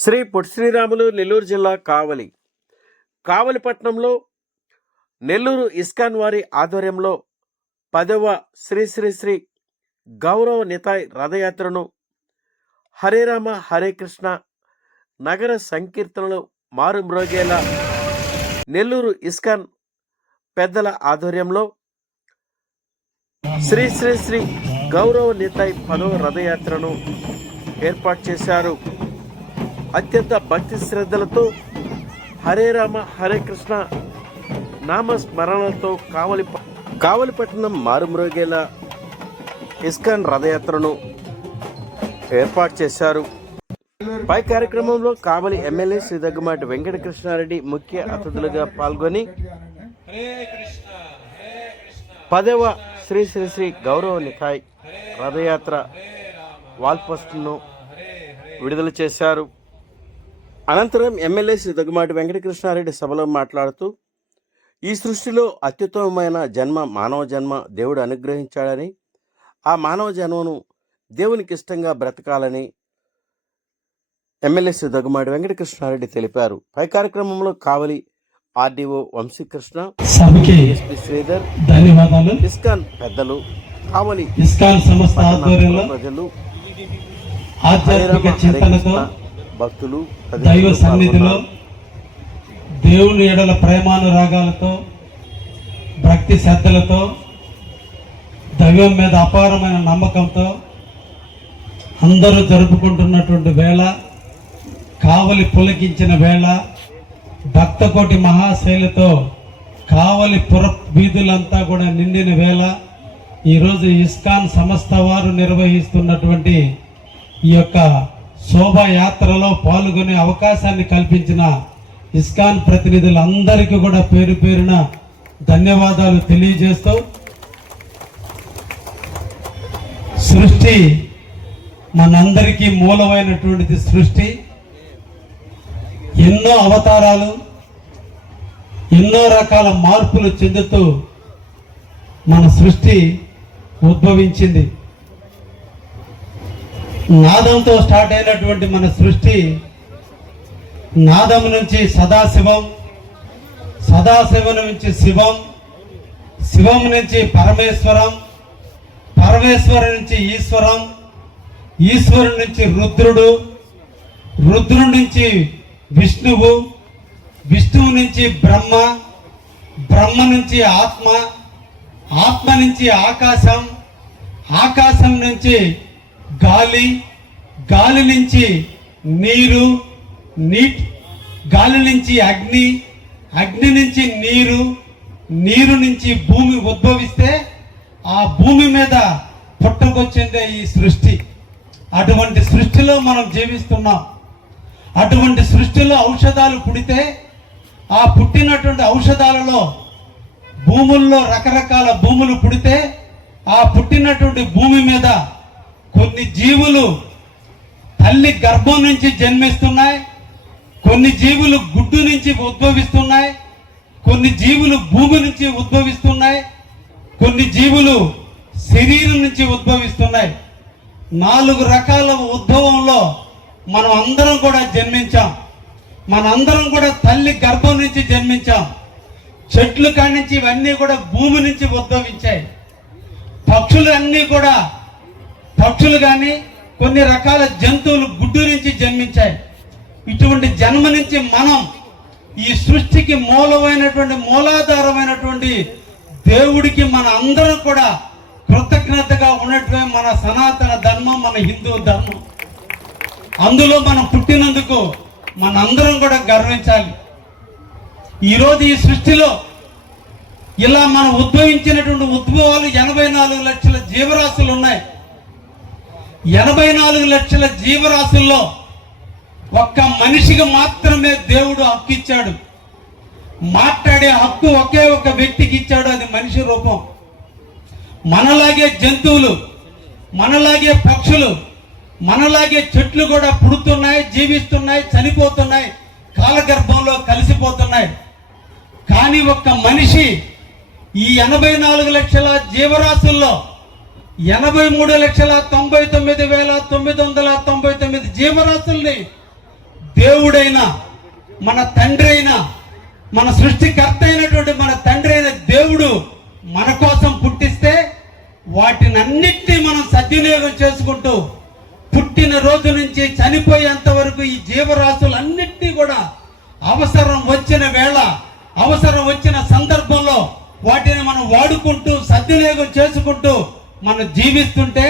శ్రీ పొట్టి శ్రీరాములు నెల్లూరు జిల్లా కావలిపట్నంలో నెల్లూరు ఇస్కాన్ వారి ఆధ్వర్యంలో 10వ శ్రీ శ్రీ శ్రీ గౌరవ నితాయ్ రథయాత్రను హరే రామ హరే కృష్ణ నగర సంకీర్తనలు మారుమ్రోగేలా నెల్లూరు ఇస్కాన్ పెద్దల ఆధ్వర్యంలో శ్రీ శ్రీ శ్రీ గౌరవ నితాయ్ 10వ రథయాత్రను ఏర్పాటు చేశారు. అత్యంత భక్తి శ్రద్ధలతో హరే రామ హరే కృష్ణ నామస్మరణలతో కావలిపట్నం మారుమ్రోగేలా ఇస్కాన్ రథయాత్రను ఏర్పాటు చేశారు. పై కార్యక్రమంలో కావలి ఎమ్మెల్యే శ్రీ దగ్గుమాటి వెంకటకృష్ణారెడ్డి ముఖ్య అతిథులుగా పాల్గొని 10వ శ్రీ శ్రీ శ్రీ గౌరవ నితాయ్ రథయాత్ర వాల్పోస్టును విడుదల చేశారు. అనంతరం ఎమ్మెల్యే శ్రీ దగ్గుమాటి వెంకటకృష్ణారెడ్డి సభలో మాట్లాడుతూ ఈ సృష్టిలో అత్యుత్తమమైన జన్మ మానవ జన్మ దేవుడు అనుగ్రహించాడని, ఆ మానవ జన్మను దేవునికి ఇష్టంగా బ్రతకాలని ఎమ్మెల్యే శ్రీ దగ్గుమాటి వెంకటకృష్ణారెడ్డి తెలిపారు. పై కార్యక్రమంలో కావలి ఆర్డీఓ వంశీకృష్ణ, ఎస్పీ శ్రీధర్, ధన్యవాదాలు. ఇస్కాన్ పెద్దలు, కావలి ఇస్కాన్ సంస్థ ఆధ్వర్యంలో ప్రజలు, ఆధ్యాత్మిక చింతనతో భక్తులు దైవ సన్నిధిలో దేవుని ఎడల ప్రేమానురాగాలతో భక్తి శ్రద్ధలతో దైవం మీద అపారమైన నమ్మకంతో అందరూ జరుపుకుంటున్నటువంటి వేళ, కావలి పులకించిన వేళ, భక్తకోటి మహాశైలతో కావలి పుర వీధులంతా కూడా నిండిన వేళ, ఈరోజు ఇస్కాన్ సంస్థ వారు నిర్వహిస్తున్నటువంటి ఈ యొక్క శోభాయాత్రలో పాల్గొనే అవకాశాన్ని కల్పించిన ఇస్కాన్ ప్రతినిధులందరికీ కూడా పేరు పేరున ధన్యవాదాలు తెలియజేస్తూ, సృష్టి మనందరికీ మూలమైనటువంటిది. సృష్టి ఎన్నో అవతారాలు, ఎన్నో రకాల మార్పులు చెందుతూ మన సృష్టి ఉద్భవించింది. నాదంతో స్టార్ట్ అయినటువంటి మన సృష్టి, నాదం నుంచి సదాశివం, సదాశివం నుంచి శివం, శివం నుంచి పరమేశ్వరం, పరమేశ్వరం నుంచి ఈశ్వరం, ఈశ్వరుడు నుంచి రుద్రుడు, రుద్రుడి నుంచి విష్ణువు, విష్ణువు నుంచి బ్రహ్మ, బ్రహ్మ నుంచి ఆత్మ, ఆత్మ నుంచి ఆకాశం, ఆకాశం నుంచి గాలి, గాలి నుంచి నీరు, గాలి నుంచి అగ్ని, అగ్ని నుంచి నీరు, నీరు నుంచి భూమి ఉద్భవిస్తే ఆ భూమి మీద పుట్టుకొచ్చిందే ఈ సృష్టి. అటువంటి సృష్టిలో మనం జీవిస్తున్నాం. అటువంటి సృష్టిలో ఔషధాలు పుడితే ఆ పుట్టినటువంటి ఔషధాలలో భూముల్లో రకరకాల భూములు పుడితే ఆ పుట్టినటువంటి భూమి మీద కొన్ని జీవులు తల్లి గర్భం నుంచి జన్మిస్తున్నాయి, కొన్ని జీవులు గుడ్డు నుంచి ఉద్భవిస్తున్నాయి, కొన్ని జీవులు భూమి నుంచి ఉద్భవిస్తున్నాయి, కొన్ని జీవులు శరీరం నుంచి ఉద్భవిస్తున్నాయి. 4 రకాల ఉద్భవంలో మనం అందరం కూడా జన్మించాం. మనందరం కూడా తల్లి గర్భం నుంచి జన్మించాం. చెట్లు కాడి నుంచి ఇవన్నీ కూడా భూమి నుంచి ఉద్భవించాయి. పక్షులు అన్నీ కూడా, పక్షులు కానీ కొన్ని రకాల జంతువులు గుడ్డు నుంచి జన్మించాయి. ఇటువంటి జన్మ నుంచి మనం ఈ సృష్టికి మూలాధారమైనటువంటి దేవుడికి మన అందరం కూడా కృతజ్ఞతగా ఉన్నటువంటి మన సనాతన ధర్మం, మన హిందూ ధర్మం. అందులో మనం పుట్టినందుకు మనందరం కూడా గర్వించాలి. ఈరోజు ఈ సృష్టిలో ఇలా మనం ఉద్భవించినటువంటి ఉద్భవాలు 84 లక్షల జీవరాశులు ఉన్నాయి. 84 లక్షల జీవరాశుల్లో ఒక్క మనిషికి మాత్రమే దేవుడు హక్కు ఇచ్చాడు. మాట్లాడే హక్కు ఒకే ఒక వ్యక్తికి ఇచ్చాడు, అది మనిషి రూపం. మనలాగే జంతువులు, మనలాగే పక్షులు, మనలాగే చెట్లు కూడా పుడుతున్నాయి, జీవిస్తున్నాయి, చనిపోతున్నాయి, కాలగర్భంలో కలిసిపోతున్నాయి. కానీ ఒక్క మనిషి ఈ 84 లక్షల జీవరాశుల్లో 83,99,999 జీవరాశుల్ని దేవుడైన మన తండ్రి అయిన మన సృష్టికర్త అయినటువంటి మన తండ్రి అయిన దేవుడు మన కోసం పుట్టిస్తే వాటిని అన్నిటినీ మనం సద్వినియోగం చేసుకుంటూ పుట్టిన రోజు నుంచి చనిపోయేంత వరకు ఈ జీవరాశులన్నిటినీ కూడా అవసరం వచ్చిన వేళ, అవసరం వచ్చిన సందర్భంలో వాటిని మనం వాడుకుంటూ సద్వినియోగం చేసుకుంటూ మనం జీవిస్తుంటే,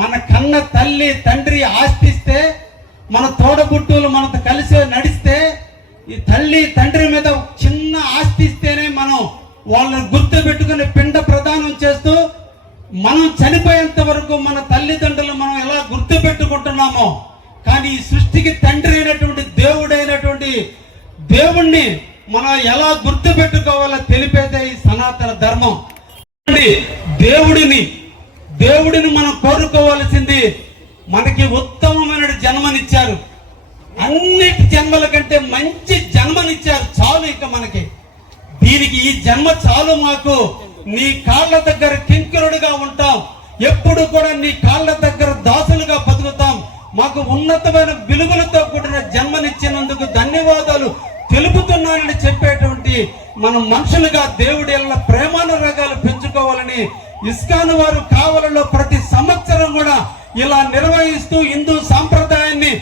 మన కన్న తల్లి తండ్రి ఆస్తిస్తే, మన తోడబుట్టులు మనతో కలిసి నడిస్తే, ఈ తల్లి తండ్రి మీద చిన్న ఆస్తిస్తేనే మనం వాళ్ళని గుర్తు పెట్టుకుని పిండ ప్రదానం చేస్తూ మనం చనిపోయేంత వరకు మన తల్లిదండ్రులు మనం ఎలా గుర్తు పెట్టుకుంటున్నామో, కానీ ఈ సృష్టికి తండ్రి అయినటువంటి దేవుడైనటువంటి దేవుణ్ణి మనం ఎలా గుర్తు పెట్టుకోవాలో తెలిపేదే ఈ సనాతన ధర్మం. దేవుడిని మనం కోరుకోవాల్సింది, మనకి ఉత్తమమైన జన్మనిచ్చారు, అన్నిటి జన్మల కంటే మంచి జన్మనిచ్చారు. చాలు ఇక మనకి, దీనికి ఈ జన్మ చాలు. మాకు నీ కాళ్ళ దగ్గర కింకరుడుగా ఉంటాం, ఎప్పుడు కూడా నీ కాళ్ళ దగ్గర దాసులుగా బతుకుతాం. మాకు ఉన్నతమైన విలువలతో కూడిన జన్మనిచ్చినందుకు ధన్యవాదాలు తెలుపుతున్నానని చెప్పేటువంటి మనం మనుషులుగా దేవుడి ప్రేమానురాగాలు పెంచుకోవాలని ఇస్కాన్ వారు కావలలో ప్రతి సంవత్సరం కూడా ఇలా నిర్వహిస్తూ హిందూ సాంప్రదాయాన్ని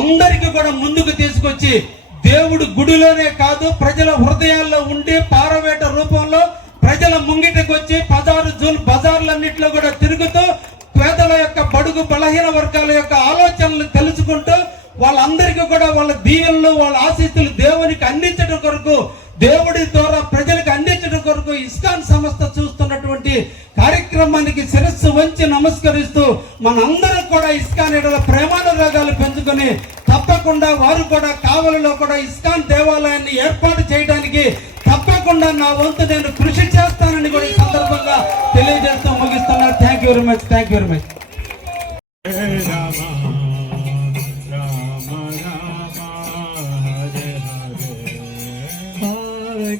అందరికీ కూడా ముందుకు తీసుకొచ్చి, దేవుడు గుడిలోనే కాదు ప్రజల హృదయాల్లో ఉండి పారవేట రూపంలో ప్రజల ముంగిటకు వచ్చి బజార్లన్నింటిలో కూడా తిరుగుతూ పేదల యొక్క బడుగు బలహీన వర్గాల యొక్క ఆలోచనలు తెలుసుకుంటూ వాళ్ళందరికీ కూడా వాళ్ళ దీవెనలు, వాళ్ళ ఆశీస్సులు దేవునికి అందించడం కొరకు, దేవుడి ద్వారా ప్రజలకు అందించడం కొరకు ఇస్కాన్ సంస్థ చూస్తున్నటువంటి కార్యక్రమానికి శిరస్సు వంచి నమస్కరిస్తూ మనందరం కూడా ఇస్కాన్ ఎడల ప్రేమానురాగాలు పెంచుకొని తప్పకుండా వారు కూడా కావలిలో కూడా ఇస్కాన్ దేవాలయాన్ని ఏర్పాటు చేయడానికి తప్పకుండా నా వంతు నేను కృషి చేస్తానని కూడా ఈ సందర్భంగా తెలియజేస్తూ ముగిస్తున్నారు. Thank you very much. Thank you very much.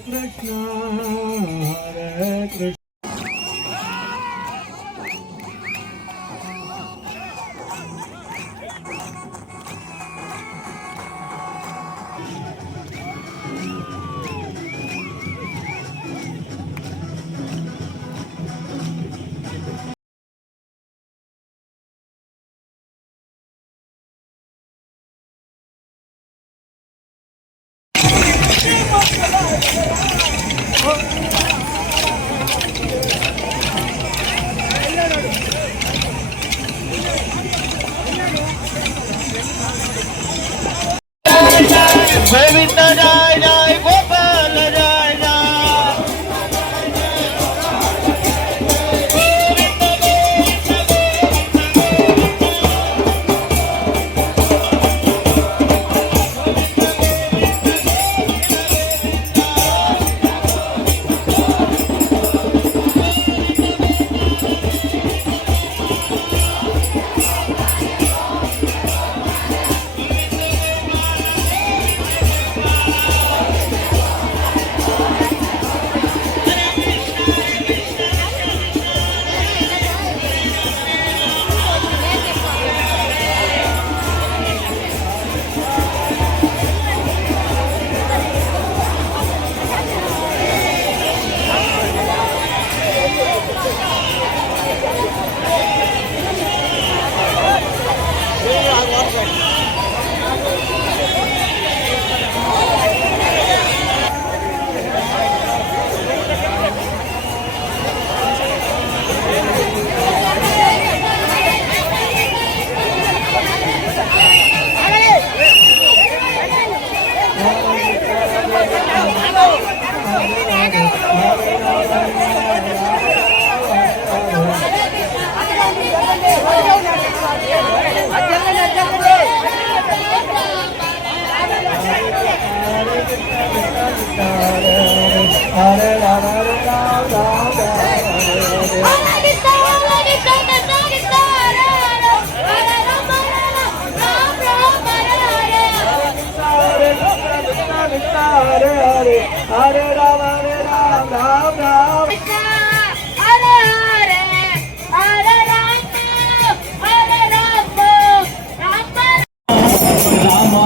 Krishna Hare Krishna. Govinda జయ జయ గోపాల జయ జయ. Rama